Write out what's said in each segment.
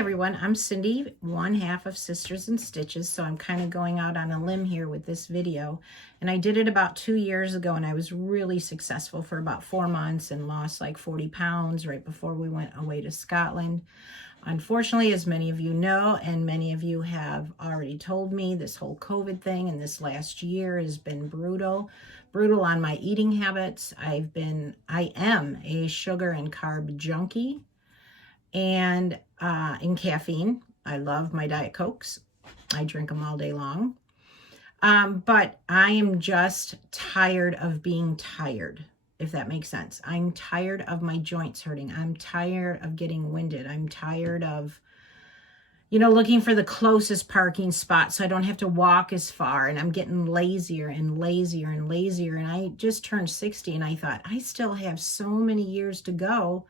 everyone, I'm Cindy, one half of Sisters in Stitches, so I'm kind of going out on a limb here with this video. And I did it about 2 years ago, and I was really successful for about 4 months and lost like 40 pounds right before we went away to Scotland. Unfortunately, as many of you know, and many of you have already told me, this whole COVID thing and this last year has been brutal on my eating habits. I am a sugar and carb junkie. And in caffeine, I love my Diet Cokes. I drink them all day long. But I am just tired of being tired, if that makes sense. I'm tired of my joints hurting. I'm tired of getting winded. I'm tired of, looking for the closest parking spot so I don't have to walk as far. And I'm getting lazier and lazier and lazier. And I just turned 60 and I thought, I still have so many years to go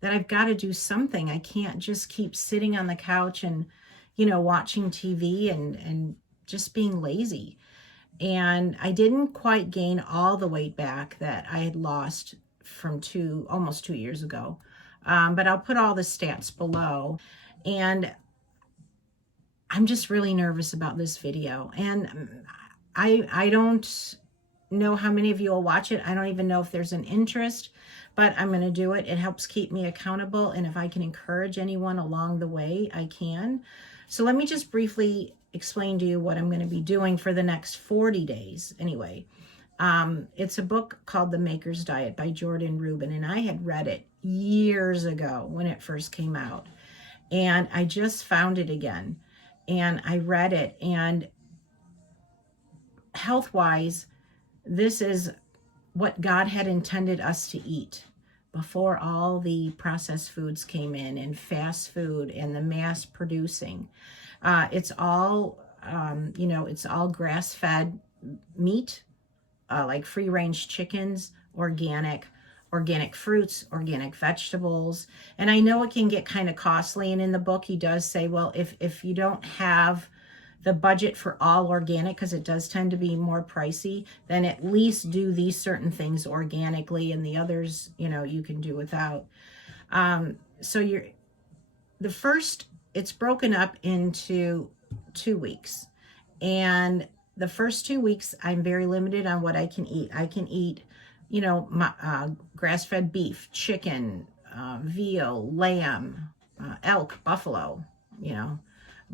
that I've got to do something. I can't just keep sitting on the couch and, watching TV and just being lazy. And I didn't quite gain all the weight back that I had lost from almost 2 years ago. But I'll put all the stats below. And I'm just really nervous about this video. And I don't know how many of you will watch it. I don't even know if there's an interest, but I'm going to do it. It helps keep me accountable. And if I can encourage anyone along the way, I can. So let me just briefly explain to you what I'm going to be doing for the next 40 days. Anyway, it's a book called The Maker's Diet by Jordan Rubin. And I had read it years ago when it first came out. And I just found it again. And I read it. And health-wise, this is what God had intended us to eat before all the processed foods came in and fast food and the mass producing. It's all, it's all grass-fed meat, like free-range chickens, organic fruits, organic vegetables. And I know it can get kind of costly. And in the book, he does say, well, if you don't have the budget for all organic, because it does tend to be more pricey, then at least do these certain things organically, and the others, you can do without. So it's broken up into 2 weeks. And the first 2 weeks, I'm very limited on what I can eat. I can eat, grass-fed beef, chicken, veal, lamb, elk, buffalo,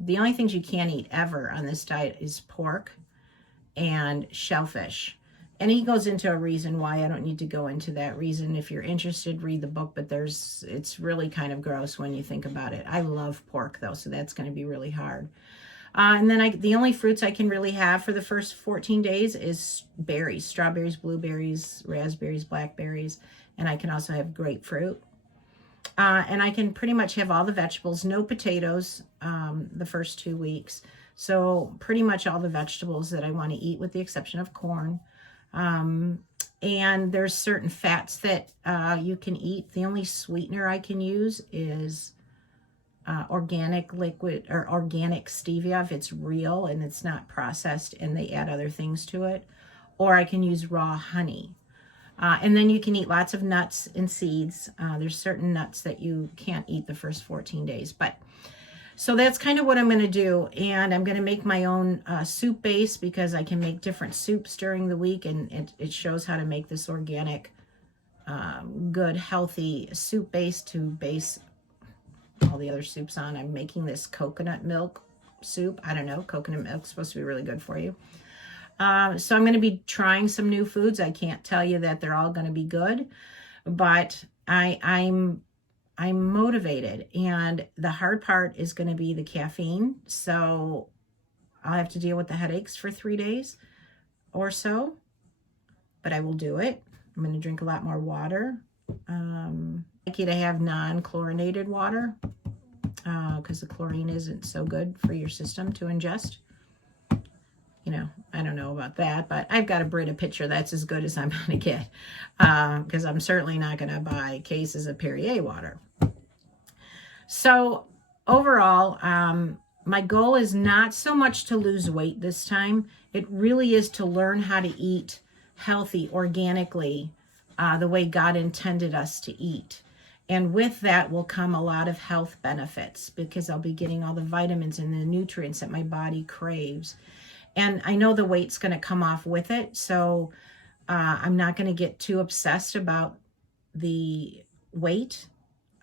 The only things you can't eat ever on this diet is pork and shellfish. And he goes into a reason why. I don't need to go into that reason. If you're interested, read the book, but it's really kind of gross when you think about it. I love pork though, so that's going to be really hard. And then the only fruits I can really have for the first 14 days is berries, strawberries, blueberries, raspberries, blackberries, and I can also have grapefruit. And I can pretty much have all the vegetables, no potatoes the first 2 weeks. So pretty much all the vegetables that I want to eat with the exception of corn. And there's certain fats that you can eat. The only sweetener I can use is organic liquid or organic stevia if it's real and it's not processed and they add other things to it. Or I can use raw honey. And then you can eat lots of nuts and seeds. There's certain nuts that you can't eat the first 14 days. So that's kind of what I'm going to do. And I'm going to make my own soup base because I can make different soups during the week. And it shows how to make this organic, good, healthy soup base to base all the other soups on. I'm making this coconut milk soup. I don't know. Coconut milk is supposed to be really good for you. So I'm going to be trying some new foods. I can't tell you that they're all going to be good, but I'm motivated. And the hard part is going to be the caffeine. So I'll have to deal with the headaches for 3 days or so, but I will do it. I'm going to drink a lot more water. I'd like you to have non-chlorinated water because the chlorine isn't so good for your system to ingest. I don't know about that, but I've got a Brita pitcher that's as good as I'm going to get because I'm certainly not going to buy cases of Perrier water. So overall, my goal is not so much to lose weight this time. It really is to learn how to eat healthy, organically, the way God intended us to eat. And with that will come a lot of health benefits because I'll be getting all the vitamins and the nutrients that my body craves. And I know the weight's going to come off with it. So I'm not going to get too obsessed about the weight,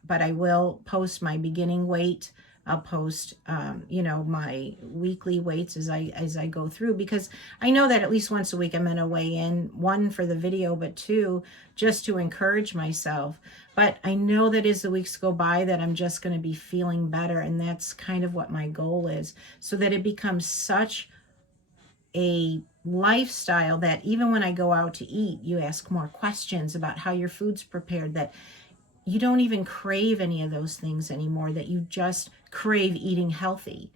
but I will post my beginning weight. I'll post, my weekly weights as I go through, because I know that at least once a week I'm going to weigh in, one for the video, but two, just to encourage myself. But I know that as the weeks go by that I'm just going to be feeling better. And that's kind of what my goal is, so that it becomes such a lifestyle that even when I go out to eat, you ask more questions about how your food's prepared, that you don't even crave any of those things anymore, that you just crave eating healthy.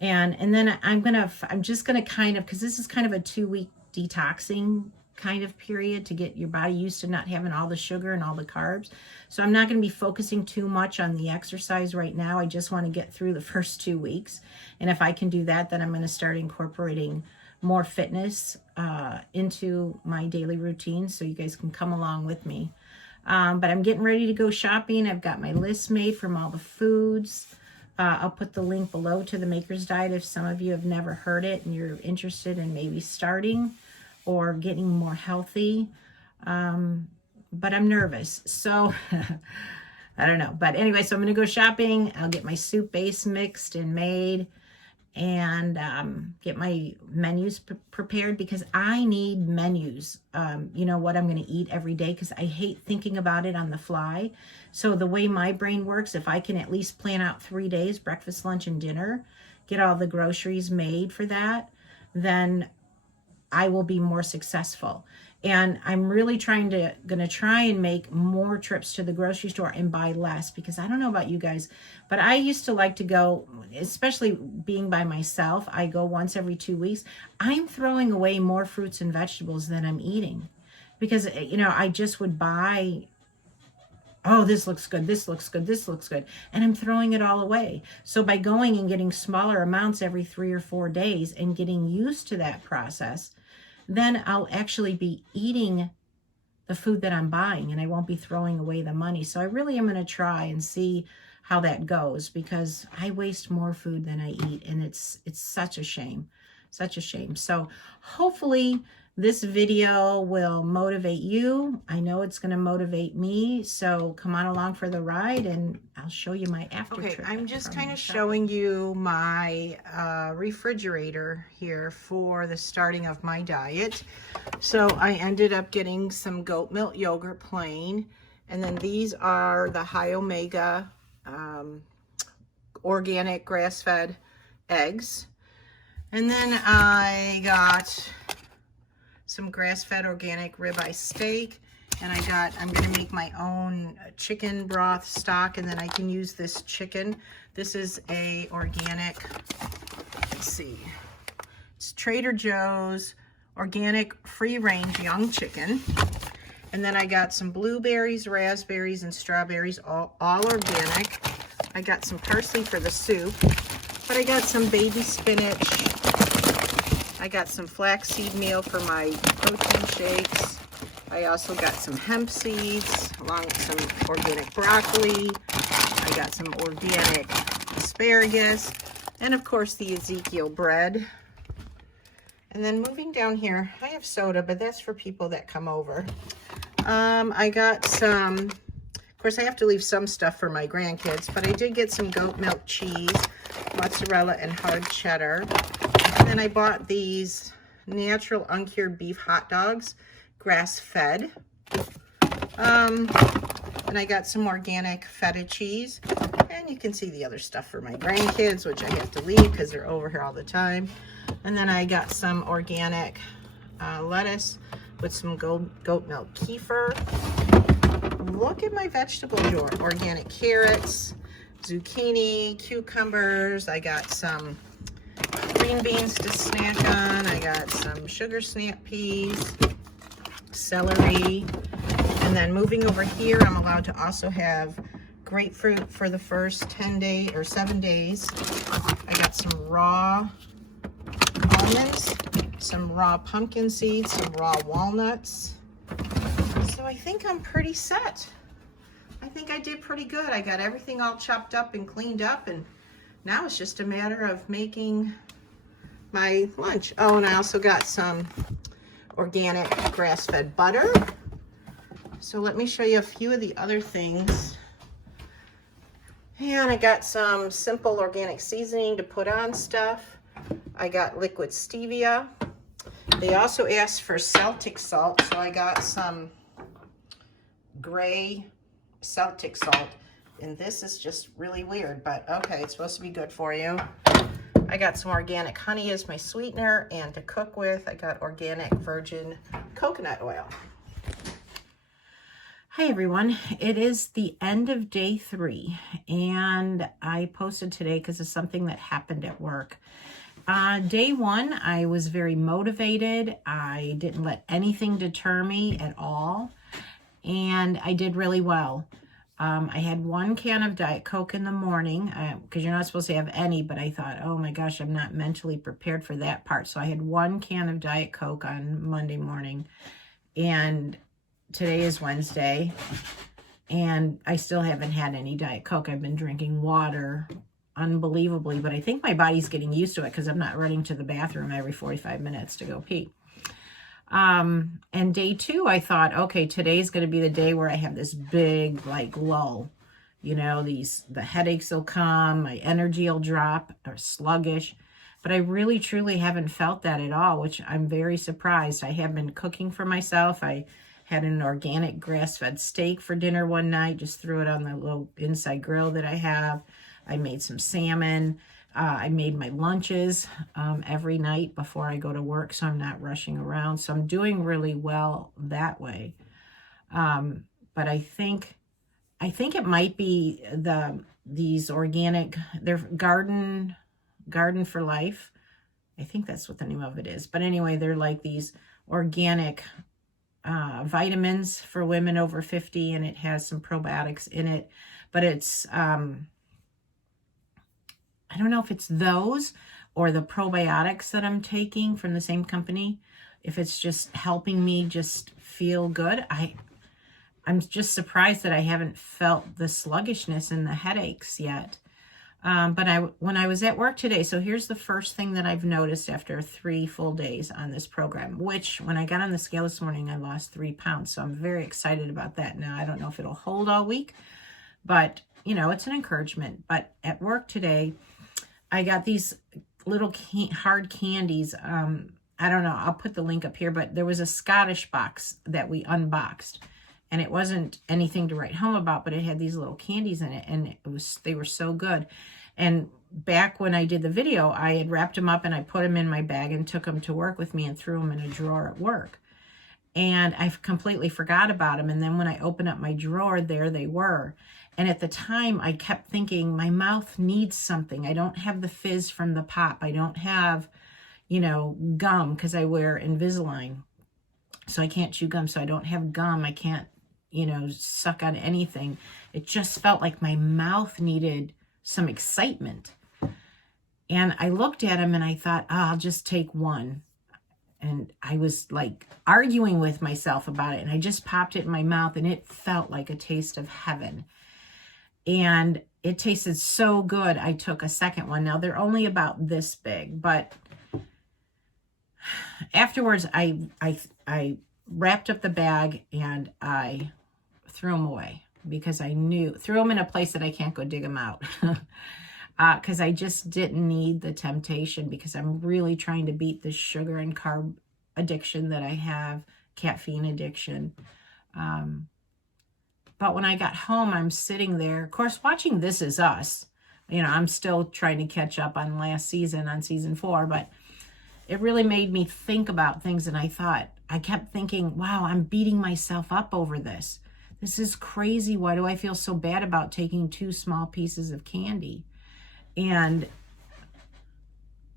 And then I'm just gonna kind of, because this is kind of a 2-week detoxing kind of period to get your body used to not having all the sugar and all the carbs. So I'm not going to be focusing too much on the exercise right now. I just want to get through the first 2 weeks. And if I can do that, then I'm going to start incorporating more fitness into my daily routine, so you guys can come along with me. But I'm getting ready to go shopping. I've got my list made from all the foods. I'll put the link below to the Maker's Diet if some of you have never heard it and you're interested in maybe starting or getting more healthy. But I'm nervous, so I don't know. But anyway, so I'm going to go shopping. I'll get my soup base mixed and made, and get my menus prepared, because I need menus, what I'm going to eat every day, because I hate thinking about it on the fly. So the way my brain works, if I can at least plan out 3 days, breakfast, lunch, and dinner, get all the groceries made for that, then I will be more successful. And I'm really gonna try and make more trips to the grocery store and buy less, because I don't know about you guys, but I used to like to go, especially being by myself, I go once every 2 weeks. I'm throwing away more fruits and vegetables than I'm eating, because, I just would buy, oh, this looks good, this looks good, this looks good, and I'm throwing it all away. So by going and getting smaller amounts every 3 or 4 days and getting used to that process, then I'll actually be eating the food that I'm buying, and I won't be throwing away the money. So I really am going to try and see how that goes, because I waste more food than I eat, and it's such a shame, such a shame. So hopefully this video will motivate you. I know it's going to motivate me. So come on along for the ride, and I'll show you my after trip. Okay, I'm just kind of showing you my refrigerator here for the starting of my diet. So I ended up getting some goat milk yogurt plain. And then these are the high omega organic grass-fed eggs. And then I got some grass-fed organic ribeye steak, and I'm going to make my own chicken broth stock, and then I can use this chicken. This is a organic, let's see, it's Trader Joe's organic free-range young chicken. And then I got some blueberries, raspberries, and strawberries, all organic. I got some parsley for the soup, but I got some baby spinach. I got some flaxseed meal for my protein shakes. I also got some hemp seeds, along with some organic broccoli. I got some organic asparagus, and of course the Ezekiel bread. And then moving down here, I have soda, but that's for people that come over. I got some, of course I have to leave some stuff for my grandkids, but I did get some goat milk cheese, mozzarella, and hard cheddar. And then I bought these natural uncured beef hot dogs, grass-fed. And I got some organic feta cheese. And you can see the other stuff for my grandkids, which I have to leave because they're over here all the time. And then I got some organic lettuce with some goat milk kefir. Look at my vegetable drawer. Organic carrots, zucchini, cucumbers. I got some green beans to snack on. I got some sugar snap peas, celery. And then moving over here, I'm allowed to also have grapefruit for the first 7 days. I got some raw almonds, some raw pumpkin seeds, some raw walnuts. So I think I'm pretty set. I think I did pretty good. I got everything all chopped up and cleaned up, and now it's just a matter of making my lunch. Oh, and I also got some organic grass-fed butter. So let me show you a few of the other things. And I got some simple organic seasoning to put on stuff. I got liquid stevia. They also asked for Celtic salt, so I got some gray Celtic salt. And this is just really weird, but okay, it's supposed to be good for you. I got some organic honey as my sweetener, and to cook with, I got organic virgin coconut oil. Hi everyone, it is the end of day 3, and I posted today because of something that happened at work. Day 1, I was very motivated. I didn't let anything deter me at all, and I did really well. I had 1 can of Diet Coke in the morning, because you're not supposed to have any, but I thought, oh my gosh, I'm not mentally prepared for that part. So I had 1 can of Diet Coke on Monday morning, and today is Wednesday, and I still haven't had any Diet Coke. I've been drinking water unbelievably, but I think my body's getting used to it because I'm not running to the bathroom every 45 minutes to go pee. And day 2, I thought, okay, today's going to be the day where I have this big, like, lull. You know, the headaches will come, my energy will drop, or sluggish. But I really, truly haven't felt that at all, which I'm very surprised. I have been cooking for myself. I had an organic grass-fed steak for dinner one night, just threw it on the little inside grill that I have. I made some salmon. I made my lunches every night before I go to work, so I'm not rushing around. So I'm doing really well that way. But I think it might be these organic, they're Garden for Life. I think that's what the name of it is. But anyway, they're like these organic vitamins for women over 50, and it has some probiotics in it. But it's I don't know if it's those or the probiotics that I'm taking from the same company, if it's just helping me just feel good. I'm just surprised that I haven't felt the sluggishness and the headaches yet. But when I was at work today, so here's the first thing that I've noticed after 3 full days on this program, which when I got on the scale this morning, I lost 3 pounds. So I'm very excited about that. Now, I don't know if it'll hold all week, but you know, it's an encouragement. But at work today, I got these little hard candies. I don't know, I'll put the link up here, but there was a Scottish box that we unboxed, and it wasn't anything to write home about, but it had these little candies in it, and they were so good. And back when I did the video, I had wrapped them up and I put them in my bag and took them to work with me and threw them in a drawer at work. And I completely forgot about them. And then when I opened up my drawer, there they were. And at the time, I kept thinking, my mouth needs something. I don't have the fizz from the pop. I don't have, you know, gum because I wear Invisalign. So I can't chew gum. So I don't have gum. I can't, you know, suck on anything. It just felt like my mouth needed some excitement. And I looked at him and I thought, oh, I'll just take one. And I was like arguing with myself about it. And I just popped it in my mouth and it felt like a taste of heaven. And it tasted so good. I took a second one. Now they're only about this big, but afterwards I wrapped up the bag and I threw them away because I threw them in a place that I can't go dig them out. Because I just didn't need the temptation, because I'm really trying to beat the sugar and carb addiction that I have, caffeine addiction. But when I got home, I'm sitting there, of course, watching This Is Us. You know, I'm still trying to catch up on last season, on season 4, but it really made me think about things. And I kept thinking, wow, I'm beating myself up over this. This is crazy. Why do I feel so bad about taking 2 small pieces of candy? And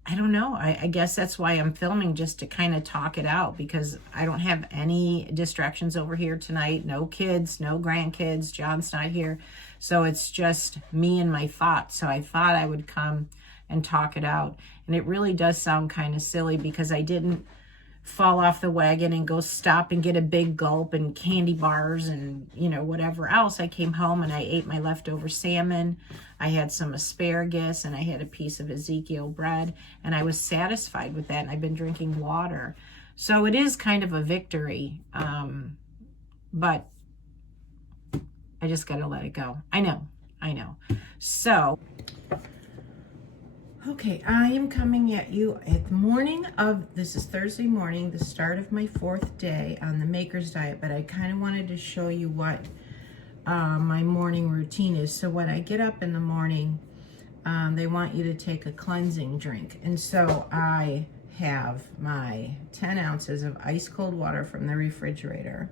I don't know. I guess that's why I'm filming, just to kind of talk it out, because I don't have any distractions over here tonight. No kids, no grandkids. John's not here. So it's just me and my thoughts. So I thought I would come and talk it out. And it really does sound kind of silly, because I didn't fall off the wagon and go stop and get a big gulp and candy bars and, you know, whatever else. I came home and I ate my leftover salmon. I had some asparagus and I had a piece of Ezekiel bread, and I was satisfied with that. And I've been drinking water. So it is kind of a victory, but I just got to let it go. I know. So, okay, I am coming at you at the morning of, this is Thursday morning, the start of my 4th day on the Maker's Diet, but I kind of wanted to show you what my morning routine is. So when I get up in the morning, they want you to take a cleansing drink. And so I have my 10 ounces of ice cold water from the refrigerator.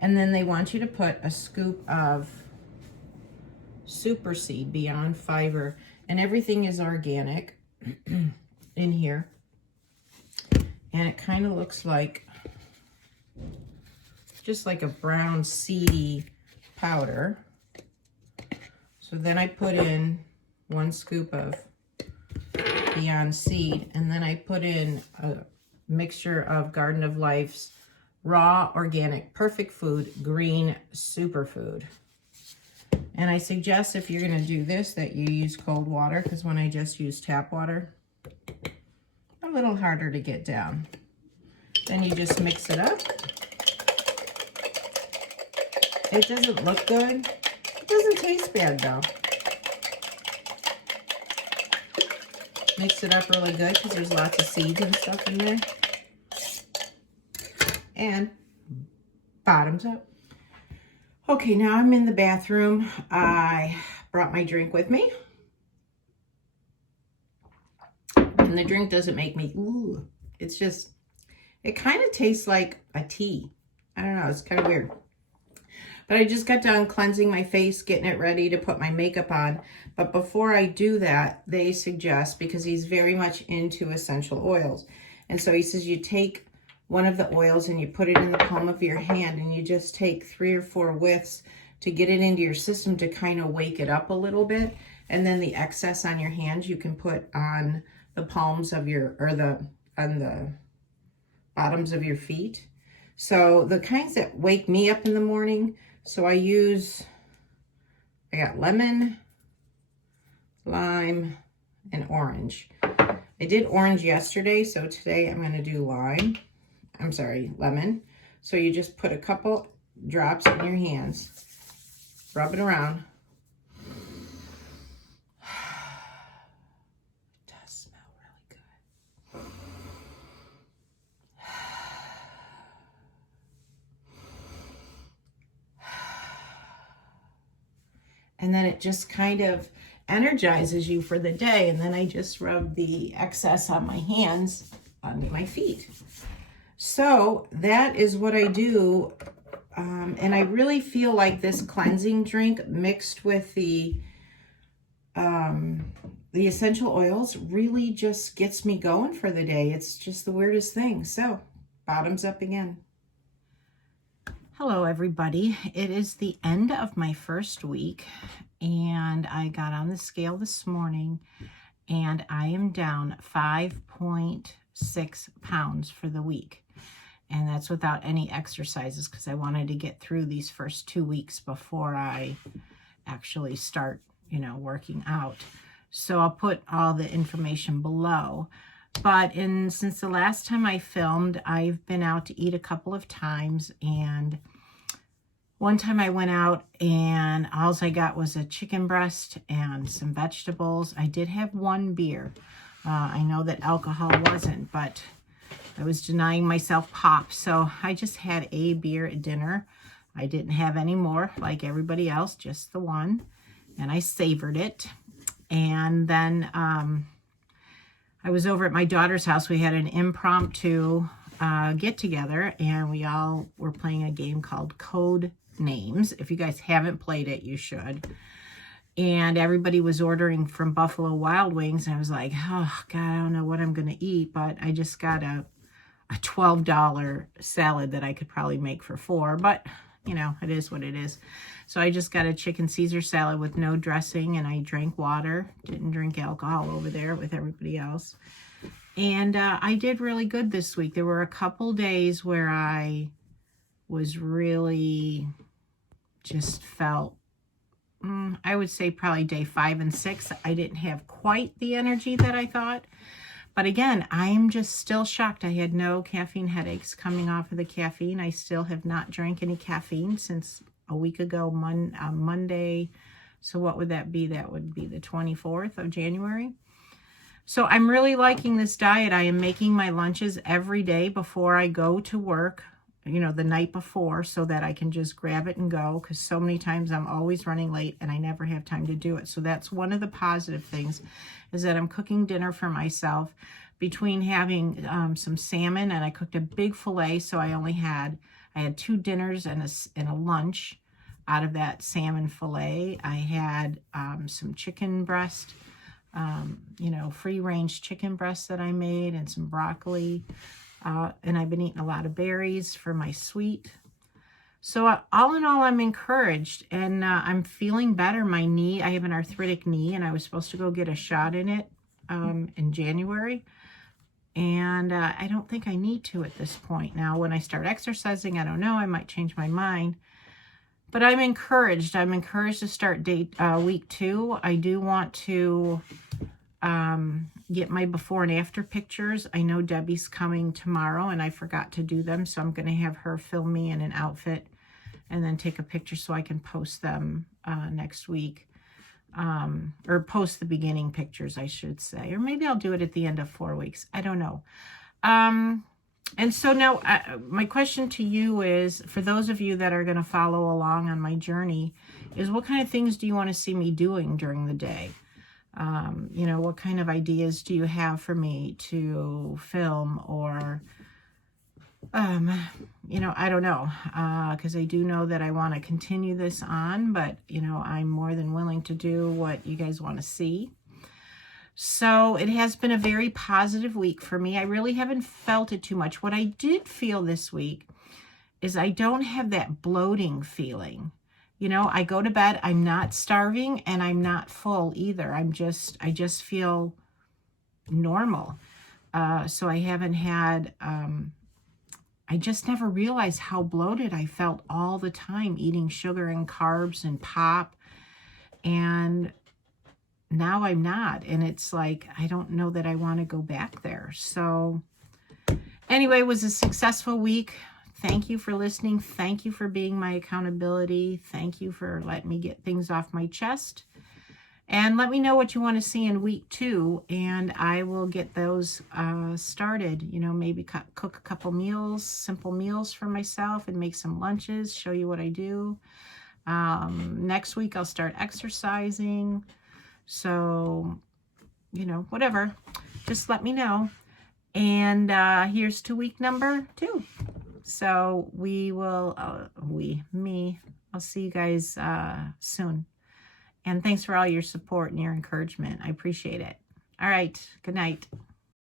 And then they want you to put a scoop of Super Seed Beyond Fiber, and everything is organic in here. And it kind of looks like, just like a brown seedy powder. So then I put in 1 scoop of Beyond Seed, and then I put in a mixture of Garden of Life's raw, organic, perfect food, green superfood. And I suggest if you're going to do this that you use cold water, because when I just use tap water, a little harder to get down. Then you just mix it up. It doesn't look good. It doesn't taste bad though. Mix it up really good because there's lots of seeds and stuff in there. And bottoms up. Okay, now I'm in the bathroom. I brought my drink with me. And the drink doesn't make me, ooh. It's just, it kind of tastes like a tea. I don't know, it's kind of weird. But I just got done cleansing my face, getting it ready to put my makeup on. But before I do that, they suggest, because he's very much into essential oils. And so he says you take one of the oils and you put it in the palm of your hand, and you just take 3 or 4 whiffs to get it into your system to kind of wake it up a little bit. And then the excess on your hands you can put on the palms of your, or on the bottoms of your feet. So the kinds that wake me up in the morning, so I got lemon, lime, and orange. I did orange yesterday, so today I'm going to do lemon. So you just put a couple drops in your hands, rub it around. It does smell really good. And then it just kind of energizes you for the day. And then I just rub the excess on my hands, on my feet. So that is what I do. And I really feel like this cleansing drink mixed with the essential oils really just gets me going for the day. It's just the weirdest thing. So bottoms up again. Hello everybody. It is the end of my first week, and I got on the scale this morning and I am down 5.6 pounds for the week. And that's without any exercises, because I wanted to get through these first 2 weeks before I actually start, working out. So I'll put all the information below. But since the last time I filmed, I've been out to eat a couple of times, and one time I went out and all I got was a chicken breast and some vegetables. I did have 1 beer. I know that alcohol wasn't, but I was denying myself pop, so I just had a beer at dinner. I didn't have any more like everybody else, just the 1, and I savored it. And then I was over at my daughter's house. We had an impromptu get together, and we all were playing a game called Code Names. If you guys haven't played it, you should. And everybody was ordering from Buffalo Wild Wings, and I was like, oh God, I don't know what I'm gonna eat, but I just got a $12 salad that I could probably make for 4, but you know, it is what it is. So I just got a chicken Caesar salad with no dressing, and I drank water. Didn't drink alcohol over there with everybody else. And I did really good this week. There were a couple days where I was really just felt, I would say probably day 5 and 6, I didn't have quite the energy that I thought. But again, I'm just still shocked. I had no caffeine headaches coming off of the caffeine. I still have not drank any caffeine since a week ago, Monday. So what would that be? That would be the 24th of January. So I'm really liking this diet. I am making my lunches every day before I go to work, you know, the night before, so that I can just grab it and go, because so many times I'm always running late and I never have time to do it. So that's one of the positive things, is that I'm cooking dinner for myself between having some salmon, and I cooked a big fillet. So I had 2 dinners and a lunch out of that salmon fillet. I had some chicken breast, you know, free-range chicken breast that I made, and some broccoli. And I've been eating a lot of berries for my sweet. So all in all, I'm encouraged, and I'm feeling better. My knee, I have an arthritic knee, and I was supposed to go get a shot in it in January. And I don't think I need to at this point. Now, when I start exercising, I don't know, I might change my mind. But I'm encouraged. I'm encouraged to start week 2. I do want to get my before and after pictures. I know Debbie's coming tomorrow, and I forgot to do them, so I'm going to have her film me in an outfit and then take a picture so I can post them next week, or post the beginning pictures, I should say, or maybe I'll do it at the end of 4 weeks. I don't know. And so now my question to you is, for those of you that are going to follow along on my journey, is what kind of things do you want to see me doing during the day? You know, what kind of ideas do you have for me to film, or, you know, I don't know, because I do know that I want to continue this on, but, you know, I'm more than willing to do what you guys want to see. So it has been a very positive week for me. I really haven't felt it too much. What I did feel this week is I don't have that bloating feeling. You know, I go to bed, I'm not starving, and I'm not full either. I just feel normal. So I haven't had, I just never realized how bloated I felt all the time, eating sugar and carbs and pop. And now I'm not. And it's like, I don't know that I want to go back there. So anyway, it was a successful week. Thank you for listening. Thank you for being my accountability. Thank you for letting me get things off my chest. And let me know what you want to see in week 2, and I will get those started. You know, maybe cook a couple meals, simple meals for myself, and make some lunches, show you what I do. Next week, I'll start exercising. So, you know, whatever. Just let me know. And here's to week number 2. So we will, I'll see you guys soon. And thanks for all your support and your encouragement. I appreciate it. All right. Good night.